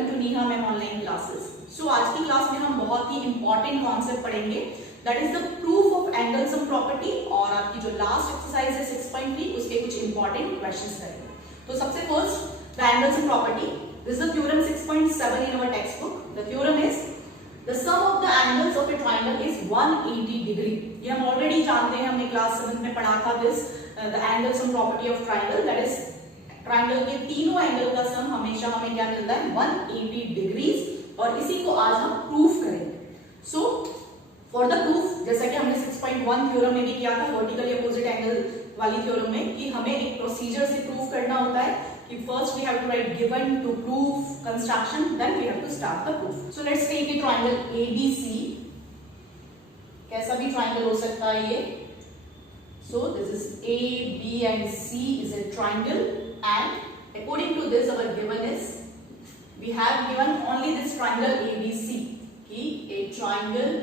Welcome to Neha ma'am online classes. So आज की class में हम बहुत ही इंपॉर्टेंट कॉन्सेप्ट पढ़ेंगे, that is the proof of angle sum property. और आपकी जो लास्ट एक्सरसाइज है 6.3 उसके कुछ इंपॉर्टेंट क्वेश्चंस करेंगे। तो सबसे first the angle sum property, this is the theorem 6.7 in our text book. The theorem is the sum of the angles of a triangle is 180 degree. ये हम ऑलरेडी जानते हैं, हमने क्लास 7 में पढ़ा था this the angle sum property of triangle, that is triangle के तीनों एंगल का सम हमेशा हमें क्या मिलता है 180 डिग्रीज। और इसी को आज हम प्रूफ करेंगे। सो फॉर द प्रूफ, जैसा कि हमने 6.1 थ्योरम में भी किया था वर्टिकली अपोजिट एंगल वाली थ्योरम में, कि हमें एक प्रोसीजर से प्रूफ करना होता है कि first we have to write given to proof construction, then we have to start the proof. So let's take a triangle ABC। कैसा भी ट्रायंगल हो सकता है ये। So this is A, B and C is a triangle, and according to this our given is, we have given only this triangle ABC, कि a triangle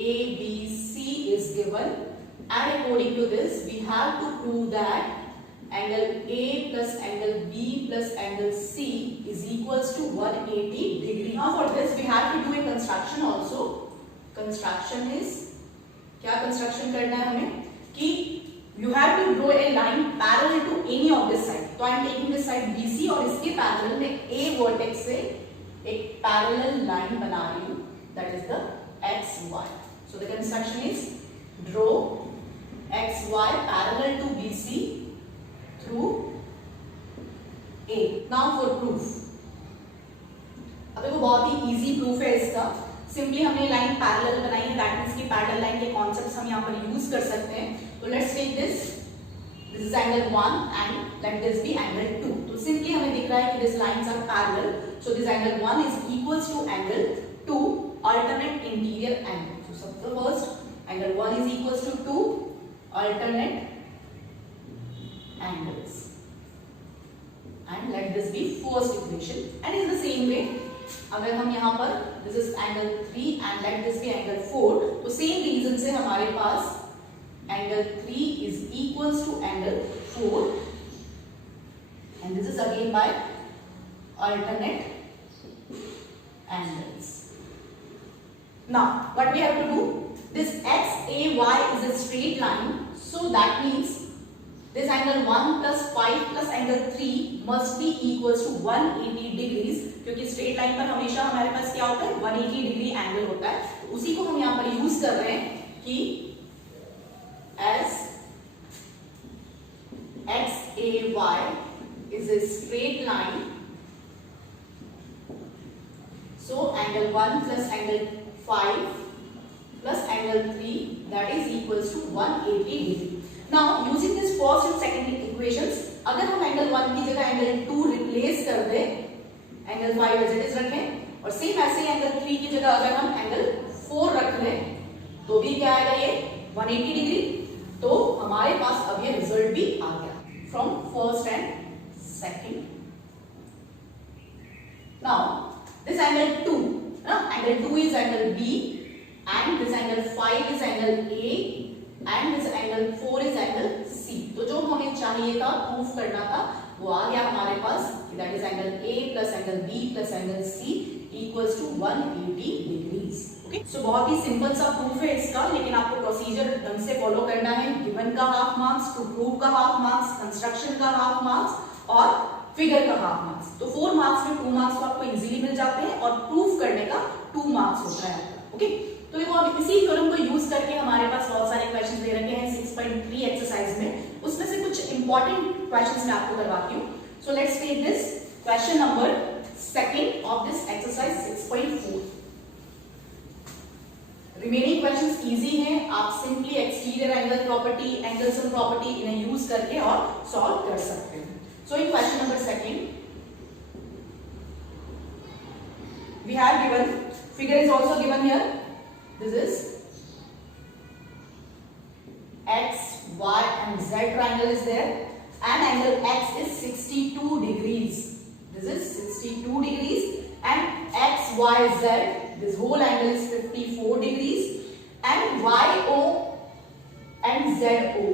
ABC is given, and according to this we have to prove that angle A plus angle B plus angle C is equals to 180 degree. Now for this we have to do a construction also. Construction is, क्या construction करना है हमें, कि you have to draw a line parallel to any of this side. तो I am taking this side BC और इसके parallel में A vertex से एक पैरेलल लाइन बना रही हूँ, that is the XY. So the construction is draw XY parallel to BC through A. Now for proof. अब देखो बहुत ही इजी प्रूफ है इसका। सिंपली हमने लाइन पैरेलल बनाई है, दैट मींस कि पैरेलल लाइन के कॉन्सेप्ट्स हम यहाँ पर यूज कर सकते हैं। तो let's take this is angle 1 and let this be angle 2। तो सिंपली हमें दिख रहा है कि this lines are parallel, so this angle 1 is equals to angle 2 alternate interior angle. So सब first angle 1 is equals to 2 alternate angles, and let this be first equation. And in the same way अगर हम यहाँ पर this is angle 3 and let this be angle 4, तो same reason से हमारे पास angle 3 is equals to angle 4 and this is again by alternate angles. Now what we have to do, this XAY is a straight line, so that means this angle 1 plus 5 plus angle 3 must be equals to 180 degrees, क्योंकि straight line पर हमेशा हमारे पास क्या होता है 180 degree angle होता है। तो उसी को हम यहाँ पर यूज कर रहे हैं कि as XAY is a straight line, so angle 1 plus angle 5 plus angle 3 that is equals to 180 degree. Now using this first and second equations, अगर हम एंगल 1 की जगह एंगल 2 रिप्लेस कर दे, एंगल 5 एज इट इज रखें, और same ऐसे angle 3 की जगह अगर हम एंगल 4 रख लें, तो भी क्या आएगा ये 180 डिग्री। तो हमारे पास अब ये रिजल्ट भी आ गया from first and second. Now this angle 2, angle 2 is angle B and this angle 5 is angle A and this angle 4 is angle C। तो जो हमें चाहिए था प्रूफ करना था वो आ गया हमारे पास, that is angle A plus angle B plus angle C equals to 180 degrees। Okay, सो बहुत ही सिंपल सा प्रूफ है इसका, लेकिन आपको प्रोसीजर ढंग से फॉलो करना है। गिवन का हाफ मार्क्स, टू प्रूव का हाफ मार्क्स, कंस्ट्रक्शन का हाफ मार्क्स और फिगर का हाफ मार्क्स। तो 4 मार्क्स में 2 मार्क्स तो आपको इजीली मिल जाते हैं और प्रूफ करने का 2 मार्क्स होता है। ओके, तो देखो अब इसी थ्योरम को यूज करके हमारे पास बहुत सारे क्वेश्चंस दे रखे हैं 6.3 एक्सरसाइज में। उसमें से कुछ इंपॉर्टेंट क्वेश्चंस मैं आपको करवाती हूँ। So let's take this question number 2 of this exercise 6.4। Remaining questions easy हैं, आप simply exterior angle property, angle sum property इन्हें यूज करके और सॉल्व कर सकते हैं। So in question number 2 we have given, figure is also given here, this is X, Y and Z triangle is there, and angle X is 62 degrees, this is 62 degrees, and X, Y, Z, this whole angle is 54 degrees, and YO and ZO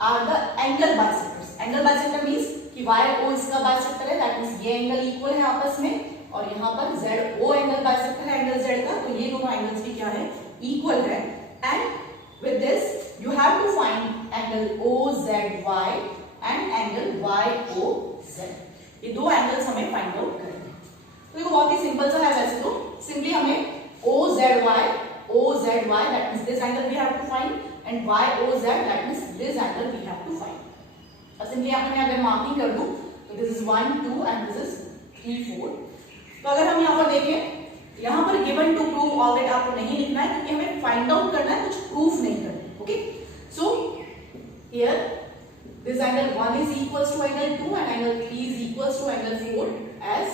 are the angle bisectors. Angle bisector means कि YO इसका bisector है, that means ये angle equal है आपस में, और यहाँ पर ZO एंगल बाइसेक्टर है एंगल Z का, तो ये दोनों एंगल्स भी क्या है, इक्वल है। And with this you have to find angle OZY and angle YOZ। ये दो एंगल्स हमें फाइंड आउट करने हैं। तो देखो बहुत ही सिंपल सा है वैसे तो, सिंपली हमें OZY that means this angle we have to find, and YOZ that means this angle we have to find। और सिंपली यहाँ पर मैं अगर मार्किंग कर दूं तो this is 1 2 and this is 3 4। तो अगर हम यहाँ पर देखें, यहाँ पर given to prove all that आपको नहीं लिखना है, क्योंकि हमें फाइंड आउट करना है, कुछ प्रूफ नहीं करना। Okay, so here this angle 1 is equals to angle 2 and angle 3 is equals to angle 4 as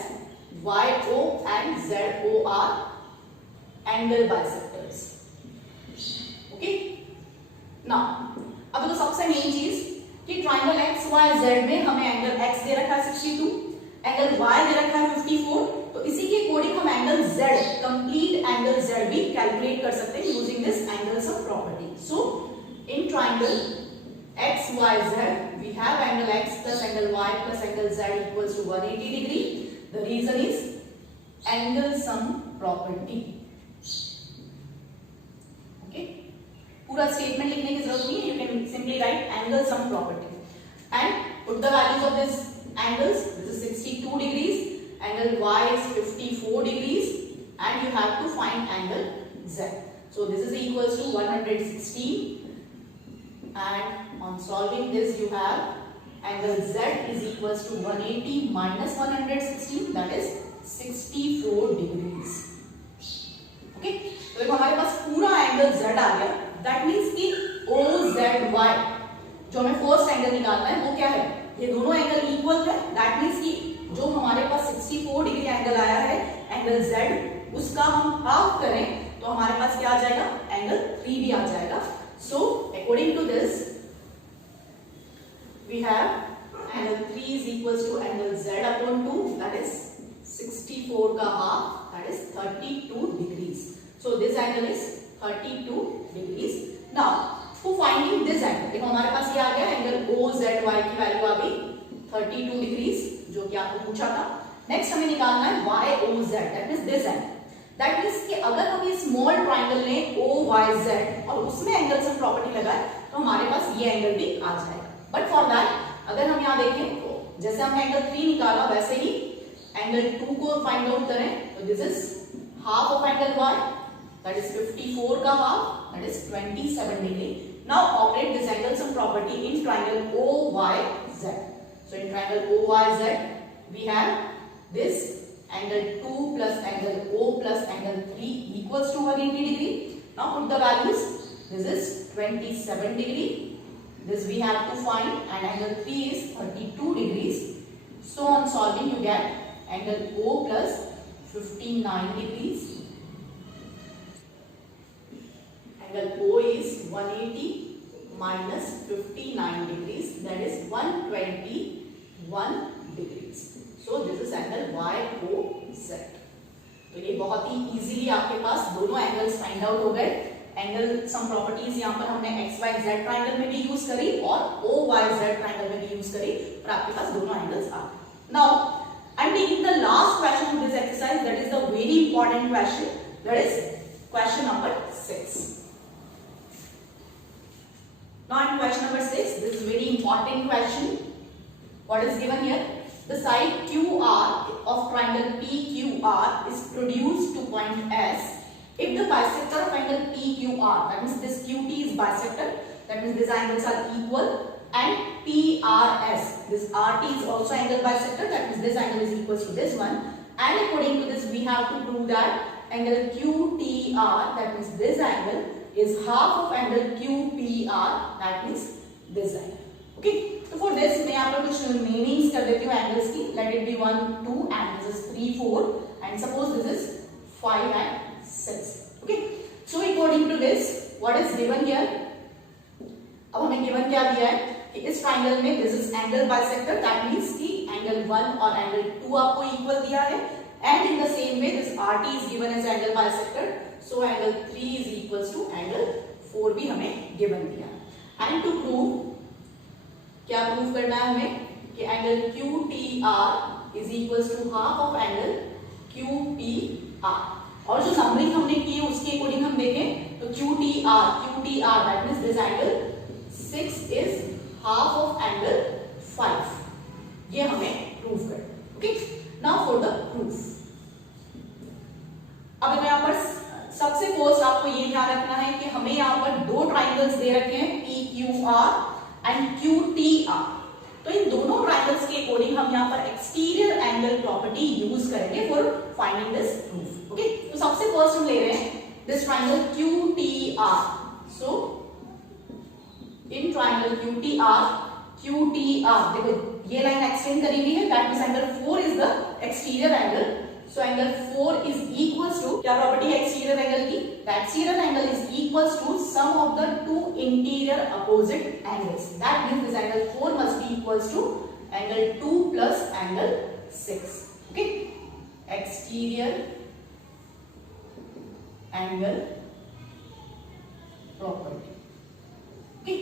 YO and ZO are angle bisectors। okay, now अब तो सबसे मेन चीज कि ट्राइंगल XYZ में हमें एंगल X दे रखा है 62, एंगल Y दे रखा है 54, तो इसी के अकॉर्डिंग हम angle Z, complete angle Z भी कैलकुलेट कर सकते हैं using this angle sum property. So in triangle XYZ we have angle X plus angle Y plus angle Z equals to 180 degree। The reason is angle sum property। okay, पूरा statement लिखने की जरूरत नहीं है, you can simply write angle sum property and put the values of this angles। This is 62 degrees, angle Y is 54 degrees, and you have to find angle Z। So this is equals to 116, and on solving this you have angle Z is equals to 180 minus 116, that is 64 degrees। okay, तो देखो हमारे पास पूरा angle Z आ गया, that means कि OZY जो हमें first angle निकालना है वो क्या है, ये दोनों एंगल इक्वल है, दैट मींस कि जो हमारे पास 64 डिग्री एंगल आया है एंगल Z, उसका हम हाफ करें तो हमारे पास क्या आ जाएगा, एंगल 3 भी आ जाएगा। So according to this we have angle 3 is equals to angle Z upon 2, that is 64 का half, that is 32 degrees। So this angle is 32 degrees। Now for finding this angle, देखो हमारे पास ये आ गया एंगल OZY की value आ गई 32 degrees, जो कि आपको पूछा था। नेक्स्ट हमें निकालना है YOZ, that means this angle. That means कि अगर हम ये स्मॉल ट्राइंगल लें OYZ और उसमें एंगल सम प्रॉपर्टी लगाए तो हमारे पास ये एंगल भी आ जाएगा। बट फॉर दैट अगर हम यहाँ देखें तो जैसे हमने एंगल 3 निकाला वैसे ही एंगल 2 को फाइंड आउट करें तो this is half of angle Y, that is 54 का half, that is 27 degree। Now operate this angle sum property in triangle OYZ। So in triangle OYZ we have this angle 2 plus angle O plus angle 3 equals to 180 degree। Now put the values, this is 27 degree, this we have to find, and angle 3 is 32 degrees। So on solving you get angle O plus 59 degrees। Angle O is 180 minus 59 degrees, that is 121 degrees। So this is angle YOZ। तो ये बहुत ही easily आपके पास दोनों angles find out हो गए। Angle some properties यहाँ पर हमने XYZ ट्राइंगल में भी यूज करी और OYZ ट्राइंगल में भी यूज करी, और आपके पास दोनों एंगल्स आ गए। Now I am taking the last question of this exercise, that is the very important question, that is question number 6। Now in question number 6, this is very important question. What is given here? The side QR of triangle PQR is produced to point S if the bisector of angle PQR, that means this QT is bisector, that means these angles are equal, and PRS, this RT is also angle bisector, that means this angle is equal to this one, and according to this we have to prove that angle QTR, that means this angle is half of angle QPR, that means this angle। okay, so for this मैं यहाँ पर कुछ meanings कर देती हूँ angles की। let it be 1 2 and this is 3 4 and suppose this is 5 and 6। okay, so according to this what is given here, अब हमें given क्या दिया है कि इस ट्राइंगल में this is angle bisector, that means कि angle 1 और angle 2 आपको इक्वल दिया है, and in the same way this RT is given as angle bisector, so angle 3 is equals to angle 4 भी हमें given दिया। and to prove, क्या prove करना है हमें, कि angle QTR is equal to half of angle QPR। और जो नंबरिंग हमने की है उसके अकॉर्डिंग हम देखें तो QTR that means this angle 6 is half of angle 5। ये हमें प्रूव करना। Okay, now for the proof. अब यहाँ पर सबसे फर्स्ट आपको ये ध्यान रखना है कि हमें यहाँ पर दो ट्राइंगल्स दे रखे हैं PQR एंड QTR। तो इन दोनों ट्राइंगल्स के अकॉर्डिंग हम यहाँ पर एक्सटीरियर एंगल प्रॉपर्टी यूज करेंगे for finding this proof. Okay, तो सबसे फर्स्ट हम ले रहे हैं this triangle QTR। So in triangle QTR देखो ये लाइन एक्सटेंड करी हुई है, that means angle 4 is the exterior angle. So angle 4 is equals to क्या प्रॉपर्टी है एक्सटीरियर एंगल की? The exterior angle is equals to sum of the two interior opposite angles. That means this angle 4 must be equals to angle 2 plus angle 6. Okay? Exterior angle property. Okay?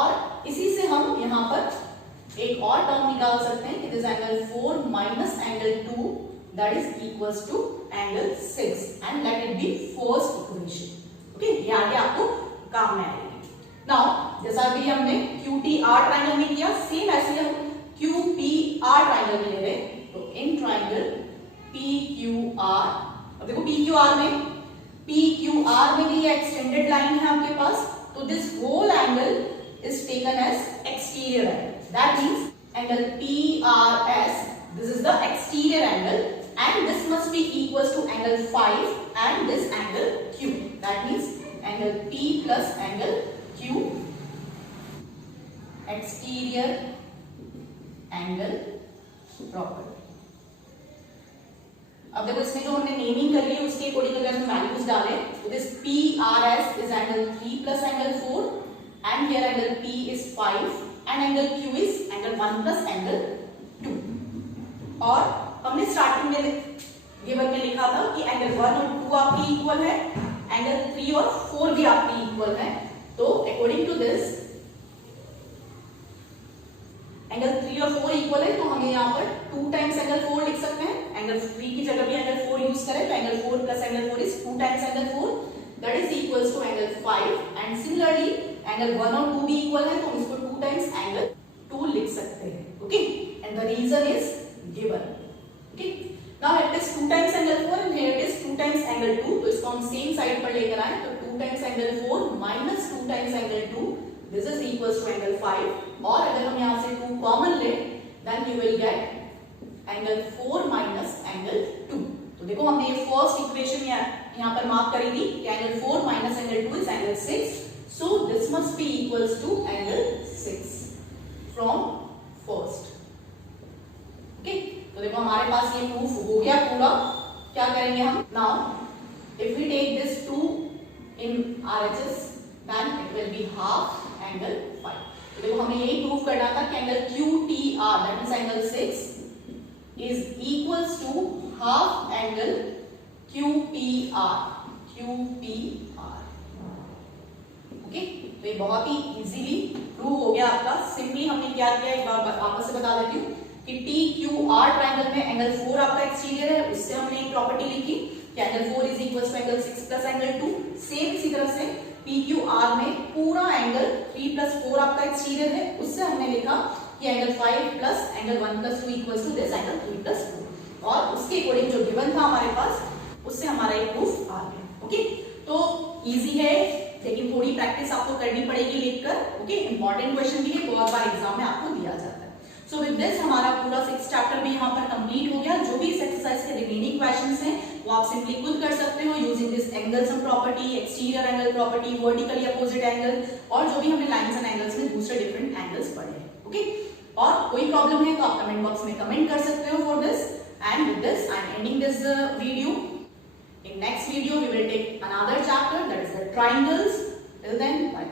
और इसी से हम यहाँ पर एक और term निकाल सकते हैं कि this angle 4 minus angle 2 that is equals to angle 6 and let it be first equation. Okay, ये आगे आपको काम में आएगी। Now जैसा भी हमने QTR ट्राइंगल में किया, सेम ऐसे हम QPR ट्राइंगल में ले रहे हैं। तो इन ट्राइंगल PQR, अब देखो PQR में भी ये एक्सटेंडेड लाइन है आपके पास, तो this whole angle is taken as exterior angle. That means angle PRS, this is the exterior angle and this must be equals to angle 5 and this angle Q. That means angle P plus angle Q, exterior angle property. अब देखो इसमें जो हमने naming करी है उसके according अगर हम वैल्यूज डालें तो this PRS is angle 3 plus angle 4 and here angle P is 5 and angle Q is angle 1 plus angle 2। और हमने स्टार्टिंग में गिवन में लिखा था कि एंगल 1 और 2 आपकी इक्वल है, एंगल 3 और 4 भी आपकी इक्वल है। तो अकॉर्डिंग टू दिस एंगल 3 और 4 इक्वल है, तो हमें यहाँ पर 2 टाइम्स एंगल 4 लिख सकते हैं। एंगल 3 की जगह भी एंगल 4 यूज करें तो angle 4 plus angle 4 is 2 times angle 4 that is equals to angle 5 and similarly angle 1 और 2 भी इक्वल है तो हम इसको 2 टाइम्स एंगल 2 लिख सकते हैं। Okay, and the reason is given. Okay, now it is 2 times angle 4 and here it is 2 times angle 2, तो इसको हम सेम साइड पर लेकर आए तो 2 times angle 4 minus 2 times angle 2 this is equals to angle 5 और अगर हम यहाँ से 2 कॉमन ले then you will get angle 4 minus angle 2। तो देखो हमने ये फर्स्ट इक्वेशन यहाँ पर मार्क करी थी कि angle 4 minus angle 2 is angle 6, so this must be equals to angle 6 from first। Okay, तो देखो हमारे पास ये प्रूफ हो गया पूरा। क्या करेंगे हम now if we take this 2 in RHS then it will be half angle 5। तो देखो हमें यही प्रूफ करना था कि angle QTR that means angle 6 is equals to half angle QPR। Okay, तो ये बहुत ही इजीली प्रूव हो गया आपका। सिंपली हमने क्या किया एक बार वापस से बता देती हूँ कि TQR ट्राइंगल में एंगल 4 आपका एक्सटीरियर है, उससे हमने एक प्रॉपर्टी लिखी कि angle 4 is equals to angle 6 plus angle 2। Same इसी तरह से PQR में पूरा एंगल 3 प्लस 4 आपका एक्सटीरियर है, उससे हमने लिखा कि angle 5 plus angle 1 plus 2 equals to this angle 3 plus 4 और उसके अकॉर्डिंग जो गिवन था हमारे पास उससे हमारा एक प्रूफ आ गया। ओके, तो इजी है लेकिन थोड़ी प्रैक्टिस आपको करनी पड़ेगी लिखकर। ओके, इंपॉर्टेंट क्वेश्चन भी है, बहुत बार एग्जाम में आपको दिया जाता है। सो विद दिस हमारा पूरा 6th चैप्टर भी यहाँ पर कंप्लीट हो गया। जो भी इस एक्सरसाइज के रिमेनिंग क्वेश्चंस हैं वो आप सिंपली खुद कर सकते हो using this angle sum property, exterior angle property, vertically opposite angle और जो भी हमने लाइंस एंड एंगल्स में दूसरे डिफरेंट एंगल्स पढ़े हैं। ओके, और कोई प्रॉब्लम है तो आप कमेंट बॉक्स में कमेंट कर सकते हो for this. And with this I am ending this video. In next video we will take another chapter that is the triangles. Till then, bye.